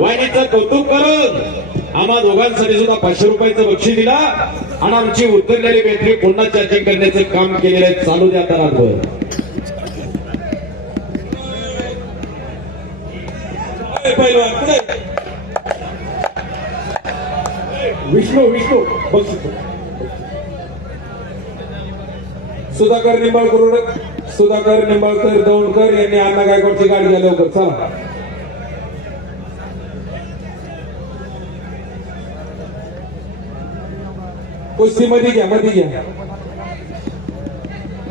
वाहिनीचं कौतुक करून आम्हा दोघांसाठी सुद्धा पाचशे रुपयाचं बक्षीस दिला. आणि आमची उतरलेली बॅटरी पुन्हा चार्जिंग करण्याचं काम केलेलं आहे. चालू द्या आता विष्णू विष्णू बघ सुधाकर निंबाळकर सुधाकर निंबाळकर दौंडकर यांनी अण्णा गायकवाडची गाडी घ्या लवकर. चला. कुस्ती मध्ये घ्या मध्ये घ्या.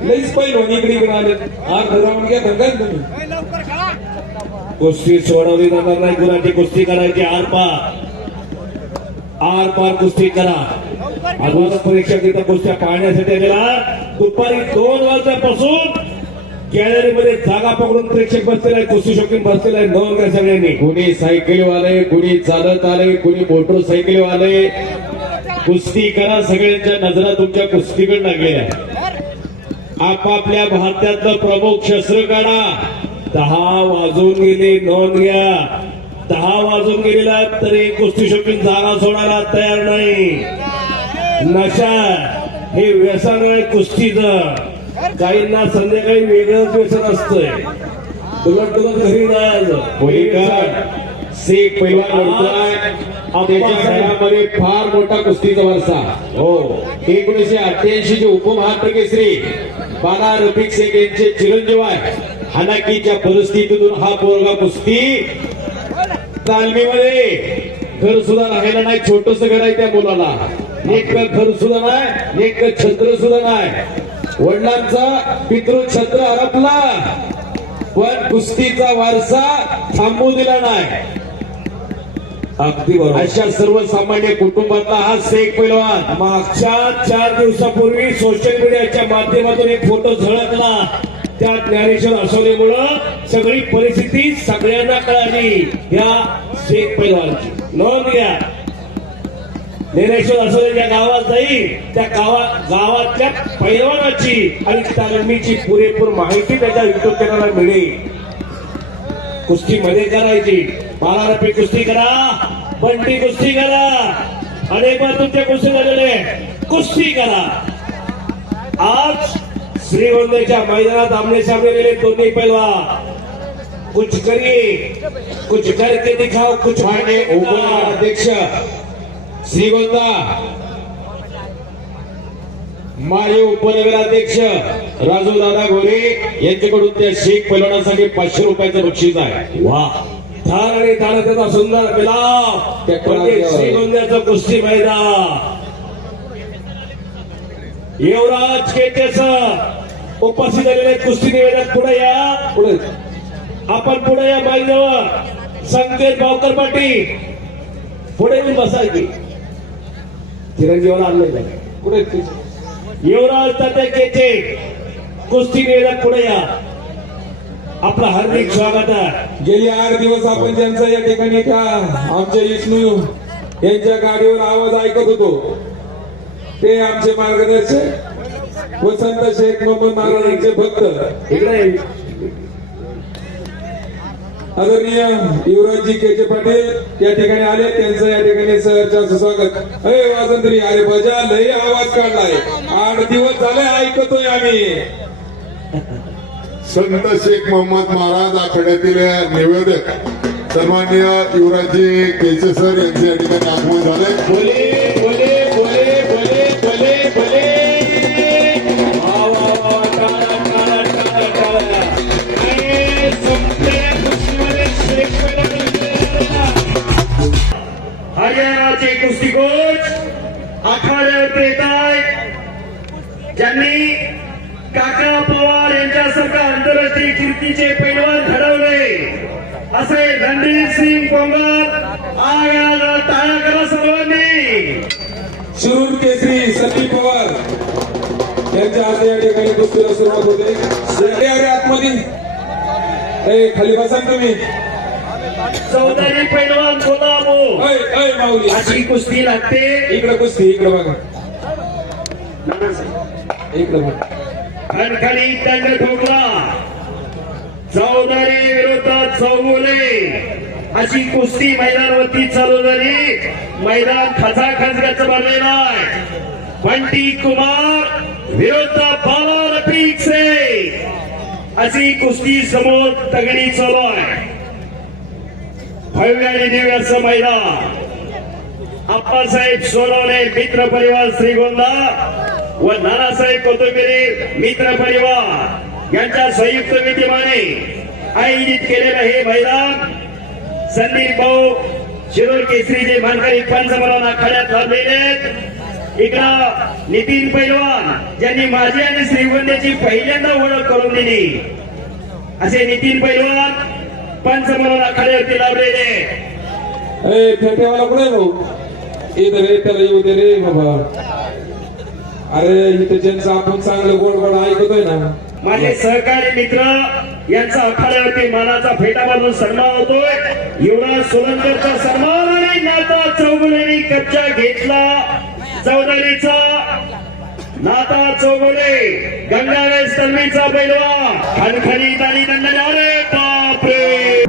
लईच पहिलवान इकडे इकडे आले. अर्ध राऊंड घ्या धंदा तुम्ही. कुस्ती सोडवली जाणार नाही गुराची कुस्ती करायची आर पार. आर पार कुस्ती करा. अगोदर परीक्षक इथं कुस्त्या पाहण्यासाठी आलेला दुपारी दोन वाजल्यापासून गॅलरीमध्ये जागा पकडून प्रेक्षक बसलेला आहे कुस्ती शौकीन बसलेला आहे नोंद सगळ्यांनी. कुणी सायकलीवाले कुणी चालत आले कुणी मोटरसायकलीवाले कुस्ती करा सगळ्यांच्या नजरा तुमच्या कुस्तीकडे लागलेल्या आपापल्या भारतातलं प्रमुख शस्त्र काढा दहा वाजून गेले नोंद घ्या. दहा वाजून गेलेला तरी कुस्ती शौकीन जागा सोडायला तयार नाही. नशा हे व्यसन आहे कुस्तीचं. काहींना संध्याकाळी वेगळंच व्यसन असतंय. तुला तुला घरी जायचं. का? शेख पैलवान लढतोय त्याच्या घरामध्ये फार मोठा कुस्तीचा वारसा. हो. एकोणीशे अठ्ठ्याऐंशी चे उपमहाराष्ट्र केसरी बाला रफिक शेख यांचे चिरंजीव आहे. हानाकीच्या परिस्थितीतून हा पोरगा कुस्ती तालमीमध्ये घर सुद्धा राहायला नाही. छोटस घर आहे त्या मुलाला. एक घर सुद्धा नाही एक छत्र सुद्धा नाही. वडिलांचा पितृ छत्र हरपला. पण कुस्तीचा वारसा थांबू दिला नाही. अगदी बरोबर. अशा सर्वसामान्य कुटुंबातला हा शेख पैलवान. मागच्या चार दिवसापूर्वी सोशल मीडियाच्या माध्यमातून एक फोटो झळकला. त्या ज्ञानेश्वर असवलेमुळं सगळी परिस्थिती सगळ्यांना कळाली. या शेख पैलवानची. नोंद घ्या. ज्ञानेश्वर असवले ज्या गावात जाईल त्या गावा गावातल्या पैलवानाची आणि तालमीची पुरेपूर माहिती त्याच्या युट्यूब चॅनलला मिळेल. कुस्ती मध्ये करायची. बारा रुपये कुस्ती करा बंटी कुस्ती करा अनेक बार तुमच्या कुस्ती झालेले कुस्ती करा. आज श्रीगोंद्याच्या मैदानात आमने सामने गेले दोन्ही पहिला कुछ करिए कुछ करके दिखाओ कुछ ठाणे भागे अध्यक्ष श्रीगोंदा. माजी उपनगराध्यक्ष राजू दादा गोरे यांच्याकडून त्या शेख पैलवानासाठी पाचशे रुपयाचं बक्षीस आहे. वा धार आणि तारतेचा सुंदर त्या म्हणजे. श्रीगोंद्याचं कुस्ती मैदान. युवराज केकेस उपस्थित झालेले कुस्ती निवेदक. पुढे या. पुढे. आपण पुढे या बाईजवळ संकेत बावकर पाटील. पुढे येऊन बसायची चिरंजीवाला आणले पुढे. युवराज तात्या केचे कुस्ती निवेदक पुढे या. आपलं हार्दिक स्वागत आहे. गेली आठ दिवस आपण त्यांचा या ठिकाणी त्या आमच्या विष्णू यांच्या गाडीवर आवाज ऐकत होतो. ते आमचे मार्गदर्शक वसंत शेख मोहम्मद महाराजांचे भक्त. इकडे आदरणीय युवराजजी केचे पाटील या ठिकाणी आले. त्यांचं या ठिकाणी सहर्ष स्वागत अरे वाजंत्री अरे बजा लय आवाज काढलाय. आठ दिवस झाले ऐकतोय आम्ही. संत शेख मोहम्मद महाराज आखाड्यातील निवेदक सन्मान्य युवराजी केचे सर यांचे या ठिकाणी आगमन झाले. हरियाणाचे कुस्ती कोच आखाड्यावर येत आहेत ज्यांनी काका यांच्यासारखा आंतरराष्ट्रीय कीर्तीचे पैलवान घडवले. असे रणवीर सिंग पोंगर आया टाळ्या करा सर्वांनी. शिरूर केसरी संदीप पवार. यांच्या हाती या ठिकाणी कुस्तीला सुरुवात होते आतमध्ये. खाली बसा तुम्ही. चौधरी पैलवान माऊली. अशी कुस्ती लागते. इकडे कुस्ती इकडे बघा. इकडे बघा. खणखणीत दंड ठोकला. चौधरी विरोधात चौगुले. अशी कुस्ती मैदानावरती चालू झाली मैदान खचाखच भरलेलं आहे. बंटी कुमार विरुद्ध बाला रफिक से अशी कुस्ती समोर तगडी चालू आहे. भव्य आणि दिव्याचं मैदान. आप्पासाहेब सोनवणे मित्र परिवार श्रीगोंदा. व नानासाहेब कोथंबिरे मित्र परिवार यांच्या संयुक्त विद्यमाने आयोजित केलेलं हे मैदान संदीप भाऊ शिरोळ केसरीचे मानकरी पंचमरण आखाड्यात लाभलेले आहेत. इकडं नितीन पैलवान ज्यांनी माझी आणि श्रीगोंद्याची पहिल्यांदा ओळख करून दिली. असे नितीन पैलवान पंचमरण आखाड्यावरती लाभलेले ए फेटेवाला कुठे भाऊ? इथं रे त्याला येऊ दे रे बाबा. अरे इथे ज्यांचं आपण चांगलं गोड गोड ऐकतोय ना. माझे सहकारी मित्र यांचा अखाड्यावरती मानाचा फेटा बांधून सन्मान होतोय. एवढा सोलंकरचा सन्मान आणि नाता चौगुलेनी कच्चा घेतला. चौधरीचा नाता चौगुले गंगावेश तन्वीचा पैलवा. खणखणी ताली दंड अरे बापरे.